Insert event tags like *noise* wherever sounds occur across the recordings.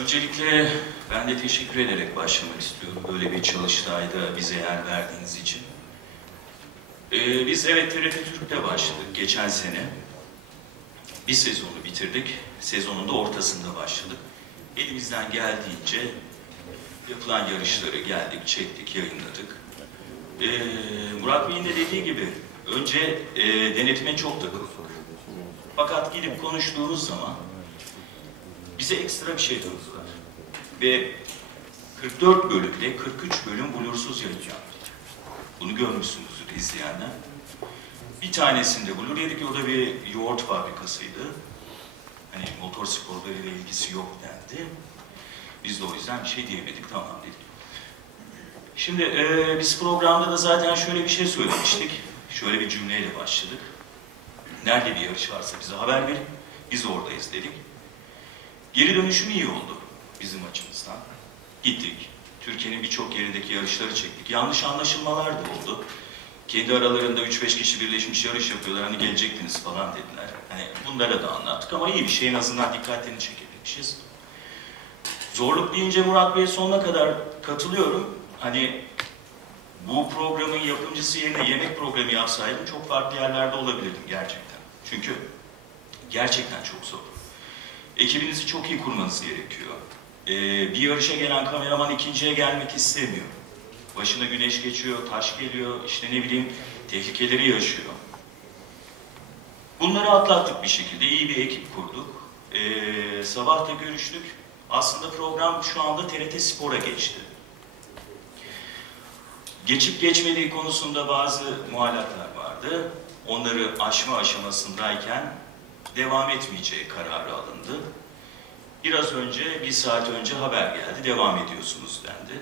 Öncelikle ben de teşekkür ederek başlamak istiyorum. Böyle bir çalıştayda bize yer verdiğiniz için. Ee, biz evet TRT Türk'te başladık geçen sene. Bir sezonu bitirdik. Sezonun da ortasında başladık. Elimizden geldiğince yapılan yarışları geldik, çektik, yayınladık. Ee, Murat Bey'in de dediği gibi önce e, denetime çok takıldık. Fakat gidip konuştuğunuz zaman bize ekstra bir şey tanıdılar. Ve 44 bölümde 43 bölüm blursuz yayın yaptık. Bunu görmüşsünüzdür izleyenler. Bir tanesinde blur yedik, o da bir yoğurt fabrikasıydı. Hani motor sporlarıyla ilgisi yok dendi. Biz de o yüzden bir şey diyemedik, tamam dedik. Şimdi e, biz programda da zaten şöyle bir şey söylemiştik. Şöyle bir cümleyle başladık. Nerede bir yarış varsa bize haber verin, biz oradayız dedik. Geri dönüşüm iyi oldu bizim açımızdan. Gittik, Türkiye'nin birçok yerindeki yarışları çektik. Yanlış anlaşılmalar da oldu. Kendi aralarında 3-5 kişi birleşmiş yarış yapıyorlar, hani gelecektiniz falan dediler. Hani bunlara da anlattık ama iyi bir şey, en azından dikkatlerini çekebilmişiz. Zorluk deyince Murat Bey'e sonuna kadar katılıyorum. Hani bu programın yapımcısı yerine yemek programı yapsaydım çok farklı yerlerde olabilirdim gerçekten. Çünkü gerçekten çok zor. Ekibinizi çok iyi kurmanız gerekiyor. Ee, bir yarışa gelen kameraman ikinciye gelmek istemiyor. Başına güneş geçiyor, taş geliyor, işte ne bileyim tehlikeleri yaşıyor. Bunları atlattık bir şekilde, iyi bir ekip kurduk. Ee, sabah da görüştük. Aslında program şu anda TRT Spor'a geçti. Geçip geçmediği konusunda bazı muallaklar vardı. Onları aşma aşamasındayken devam etmeyeceği kararı alındı. Biraz önce, bir saat önce haber geldi, devam ediyorsunuz dendi.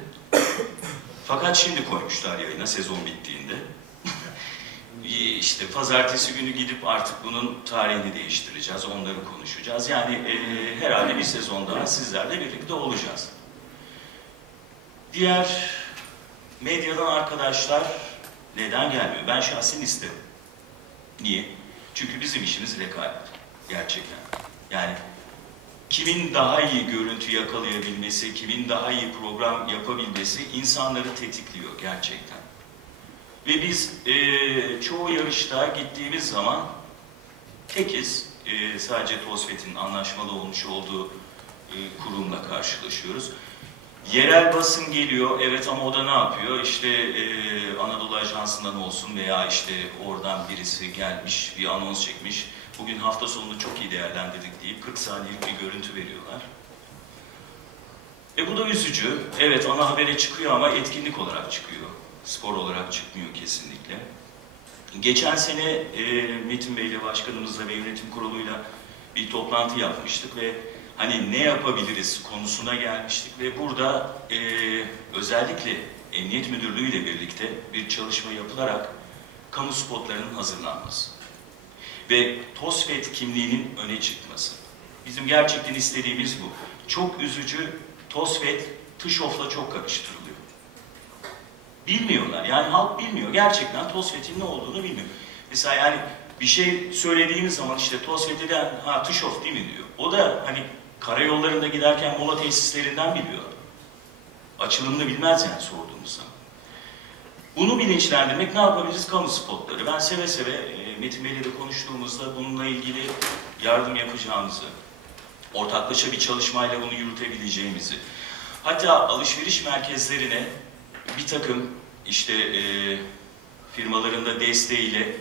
Fakat şimdi koymuşlar yayına sezon bittiğinde. *laughs* işte pazartesi günü gidip artık bunun tarihini değiştireceğiz, onları konuşacağız. Yani e, herhalde bir sezon daha sizlerle birlikte olacağız. Diğer medyadan arkadaşlar neden gelmiyor? Ben şahsen isterim. Niye? Çünkü bizim işimiz rekabet. Gerçekten. Yani kimin daha iyi görüntü yakalayabilmesi, kimin daha iyi program yapabilmesi insanları tetikliyor gerçekten. Ve biz eee, çoğu yarışta gittiğimiz zaman tekiz. Eee, sadece TOSFET'in anlaşmalı olmuş olduğu eee, kurumla karşılaşıyoruz. Yerel basın geliyor, evet ama o da ne yapıyor? İşte eee, Anadolu Ajansı'ndan olsun veya işte oradan birisi gelmiş, bir anons çekmiş. Bugün hafta sonunu çok iyi değerlendirdik deyip 40 saniyelik bir görüntü veriyorlar. E bu da üzücü. Evet ana habere çıkıyor ama etkinlik olarak çıkıyor. Spor olarak çıkmıyor kesinlikle. Geçen sene e, Metin Bey ile başkanımızla ve yönetim kuruluyla bir toplantı yapmıştık ve hani ne yapabiliriz konusuna gelmiştik ve burada e, özellikle Emniyet Müdürlüğü ile birlikte bir çalışma yapılarak kamu spotlarının hazırlanması ve TOSFET kimliğinin öne çıkması. Bizim gerçekten istediğimiz bu. Çok üzücü TOSFET TÜŞOF'la çok karıştırılıyor. Bilmiyorlar. Yani halk bilmiyor. Gerçekten TOSFET'in ne olduğunu bilmiyor. Mesela yani bir şey söylediğimiz zaman işte TOSFET'den ha TÜŞOF değil mi diyor. O da hani karayollarında giderken mola tesislerinden biliyor. Açılımını bilmez yani sorduğumuz zaman. Bunu bilinçlendirmek ne yapabiliriz? Kamu spotları. Ben seve seve e, Metin Bey'le de konuştuğumuzda bununla ilgili yardım yapacağımızı, ortaklaşa bir çalışmayla bunu yürütebileceğimizi, hatta alışveriş merkezlerine bir takım işte e, firmaların da desteğiyle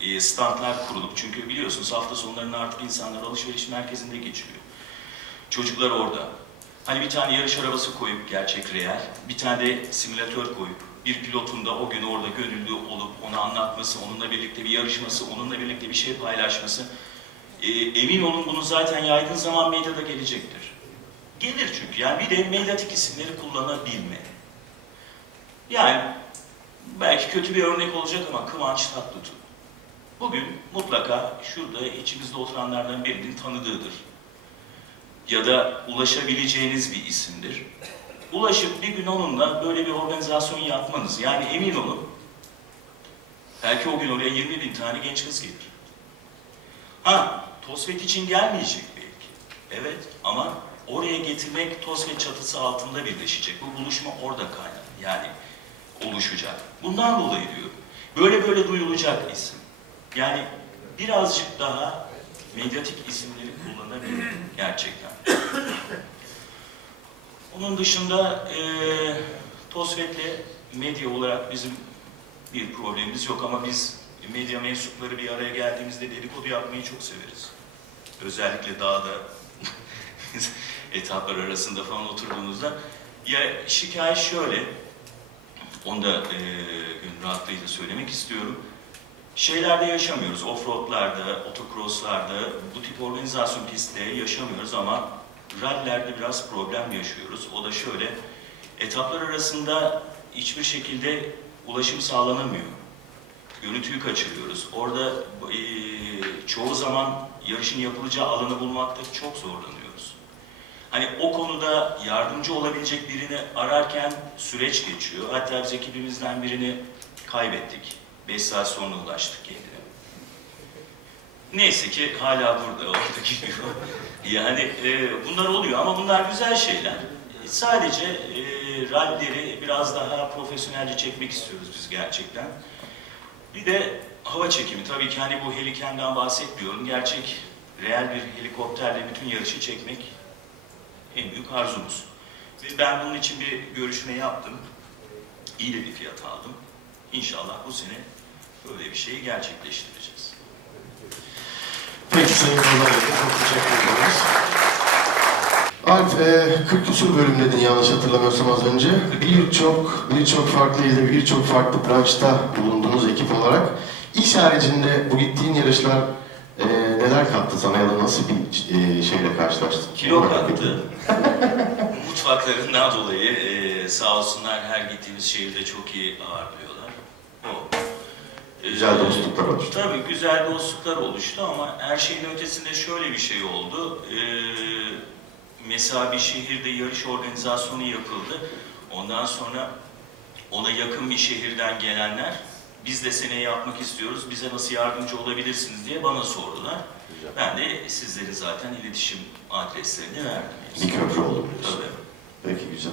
e, standlar kurulup, çünkü biliyorsunuz hafta sonlarında artık insanlar alışveriş merkezinde geçiriyor. Çocuklar orada. Hani bir tane yarış arabası koyup gerçek reel, bir tane de simülatör koyup bir pilotun da o gün orada gönüllü olup ona anlatması, onunla birlikte bir yarışması, onunla birlikte bir şey paylaşması. e, emin olun bunu zaten yaydığın zaman medyada gelecektir. Gelir çünkü. Yani bir de medyatik isimleri kullanabilme. Yani belki kötü bir örnek olacak ama Kıvanç Tatlıtuğ. Bugün mutlaka şurada içimizde oturanlardan birinin tanıdığıdır. Ya da ulaşabileceğiniz bir isimdir ulaşıp bir gün onunla böyle bir organizasyon yapmanız. Yani emin olun, belki o gün oraya 20 bin tane genç kız gelir. Ha, Tosfet için gelmeyecek belki. Evet ama oraya getirmek toz ve çatısı altında birleşecek. Bu buluşma orada kaynak. Yani oluşacak. Bundan dolayı diyor. Böyle böyle duyulacak isim. Yani birazcık daha medyatik isimleri kullanabilir gerçekten. Onun dışında eee TOSFET'le medya olarak bizim bir problemimiz yok ama biz medya mensupları bir araya geldiğimizde dedikodu yapmayı çok severiz. Özellikle dağda *laughs* etaplar arasında falan oturduğumuzda. Ya şikayet şöyle, onu da eee gönül rahatlığıyla söylemek istiyorum. Şeylerde yaşamıyoruz, offroadlarda, otocrosslarda, bu tip organizasyon pistleri yaşamıyoruz ama rallilerde biraz problem yaşıyoruz. O da şöyle, etaplar arasında hiçbir şekilde ulaşım sağlanamıyor. Görüntüyü kaçırıyoruz. Orada e, çoğu zaman yarışın yapılacağı alanı bulmakta çok zorlanıyoruz. Hani o konuda yardımcı olabilecek birini ararken süreç geçiyor. Hatta biz ekibimizden birini kaybettik. 5 saat sonra ulaştık kendine. Neyse ki hala burada, orada *laughs* gidiyor. yani e, bunlar oluyor ama bunlar güzel şeyler. E, sadece e, rallileri biraz daha profesyonelce çekmek istiyoruz biz gerçekten. Bir de hava çekimi. Tabii ki hani bu helikenden bahsetmiyorum. Gerçek, reel bir helikopterle bütün yarışı çekmek en büyük arzumuz. Ve ben bunun için bir görüşme yaptım. İyi de bir fiyat aldım. İnşallah bu sene böyle bir şeyi gerçekleştireceğiz. Peki Sayın Bey, çok teşekkür ederiz. Alp, e, 40 küsur bölüm dedin yanlış hatırlamıyorsam az önce. Birçok, birçok farklı ilde, birçok farklı branşta bulundunuz ekip olarak. İş haricinde bu gittiğin yarışlar e, neler kattı sana ya da nasıl bir e, şeyle karşılaştın? Kilo kattı. *laughs* Mutfaklarından dolayı e, sağ olsunlar her gittiğimiz şehirde çok iyi ağırlıyorlar. O. Güzel dostluklar oluştu. Tabii güzel dostluklar oluştu ama her şeyin ötesinde şöyle bir şey oldu. E, mesela bir şehirde yarış organizasyonu yapıldı. Ondan sonra ona yakın bir şehirden gelenler biz de seneye yapmak istiyoruz, bize nasıl yardımcı olabilirsiniz diye bana sordular. Ben de sizlerin zaten iletişim adreslerini verdim. Bir köprü oldu diyorsun. Tabii. Peki güzel.